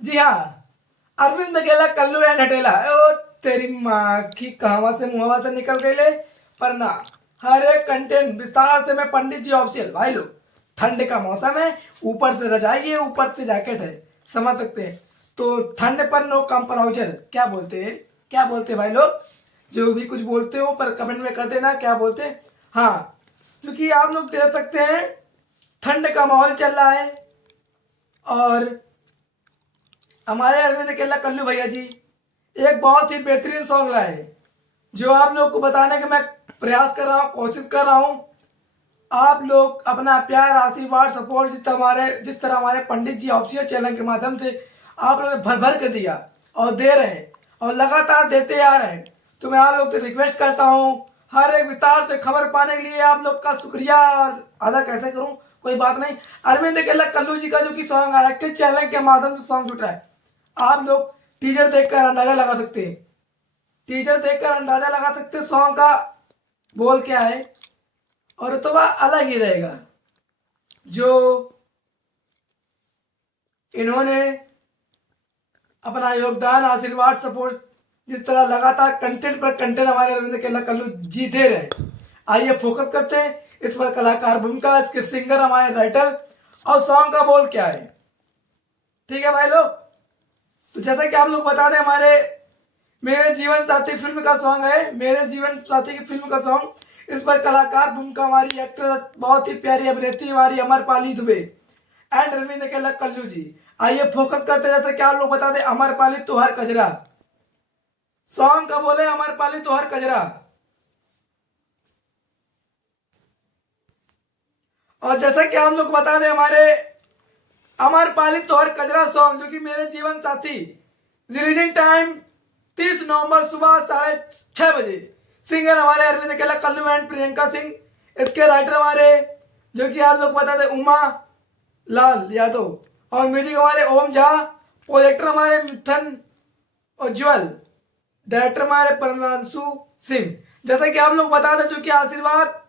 जी हाँ, अरविंद अकेला कल्लू एंड हटेला। ओ तेरी माँ की कहवा से मुहवा से निकल गई ले। पर ना, हर एक कंटेंट विस्तार से मैं पंडित जी ऑफिशियल भाई लोग। ठंड का मौसम है, ऊपर से रजाई है, ऊपर से जैकेट है, समझ सकते हैं। तो ठंड पर नो कंप्राउजर क्या बोलते हैं? क्या बोलते हैं भाई लोग? जो भी कुछ बोलते हो पर कमेंट में कर देना क्या बोलते हैं। हाँ, क्योंकि आप लोग देख सकते हैं ठंड का माहौल चल रहा है और हमारे अरविंद केला कल्लू भैया जी एक बहुत ही बेहतरीन सॉन्ग लाए जो आप लोग को बताने का मैं प्रयास कर रहा हूँ, कोशिश कर रहा हूँ। आप लोग अपना प्यार, आशीर्वाद, सपोर्ट जिस तरह हमारे पंडित जी ऑफिशियल चैनल के माध्यम से आप लोगों ने भर भर के दिया और दे रहे हैं और लगातार देते आ रहे हैं, तो मैं आप लोग से रिक्वेस्ट करता हूँ हर एक विस्तार से खबर पाने के लिए आप लोग का शुक्रिया अदा कैसे करूँ, कोई बात नहीं। अरविंद केला कल्लू जी का जो कि सॉन्ग आ रहा है, किस चैनल के माध्यम से सॉन्ग जुटा है, आप लोग टीजर देखकर अंदाजा लगा सकते हैं। टीजर देखकर अंदाजा लगा सकते हैं सॉन्ग का बोल क्या है, और तो वह अलग ही रहेगा। जो इन्होंने अपना योगदान, आशीर्वाद, सपोर्ट जिस तरह लगातार कंटेंट पर कंटेंट हमारे अरविंद केला कल्लू जी दे रहे हैं, आइए फोकस करते हैं इस पर। कलाकार भूमिका, इसके सिंगर, हमारे राइटर और सॉन्ग का बोल क्या है। ठीक है भाई लोग, तो जैसा कि आप लोग बता दें, हमारे मेरे जीवन साथी फिल्म का सॉन्ग है, मेरे जीवन साथी की फिल्म का सॉन्ग। इस पर कलाकार भूमिका हमारी एक्टर बहुत ही प्यारी अभिनेत्री हमारी अमरपाली दुबे एंड रविंद्र केला कल्लू जी। आइए फोकस करते, जैसे कि आप लोग बता दें, अमरपाली तुहार कजरा सॉन्ग का बोले, अमरपाली तुहार कजरा। और जैसा कि हम लोग बता दें, हमारे अमरपाली तुहार कजरा सॉन्ग जो कि मेरे जीवन साथी, रिलीजिंग टाइम 30 नवंबर सुबह 6:30 बजे। सिंगर हमारे अरविंद केला कल्लू एंड प्रियंका सिंह। इसके राइटर हमारे जो कि आप लोग बता दें, उमा लाल यादव। और म्यूजिक हमारे ओम झा। प्रोजेक्टर हमारे मिथन उज्ज्वल। डायरेक्टर हमारे परमांशु सिंह। जैसा कि आप लोग बता दें, जो कि आशीर्वाद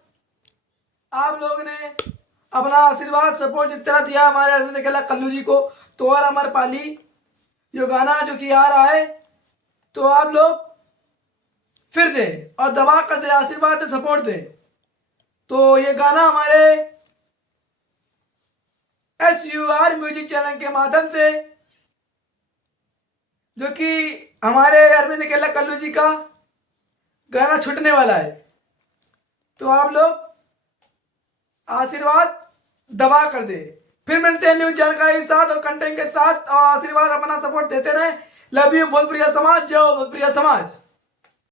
आप लोग ने अपना आशीर्वाद, सपोर्ट जिस तरह दिया हमारे अरविंद केला कल्लू जी को, तो और अमर पाली यो गाना जो कि आ रहा है, तो आप लोग फिर दे और दबा कर दे, आशीर्वाद दे, सपोर्ट दे। तो ये गाना हमारे SUR म्यूजिक चैनल के माध्यम से, जो कि हमारे अरविंद केला कल्लू जी का गाना छूटने वाला है, तो आप लोग आशीर्वाद दबा कर दे। फिर मिलते हैं न्यू जानकारी के साथ और कंटेंट के साथ, और आशीर्वाद अपना सपोर्ट देते रहे। लव यू भोजपुरिया समाज, जय हो भोजपुरिया समाज।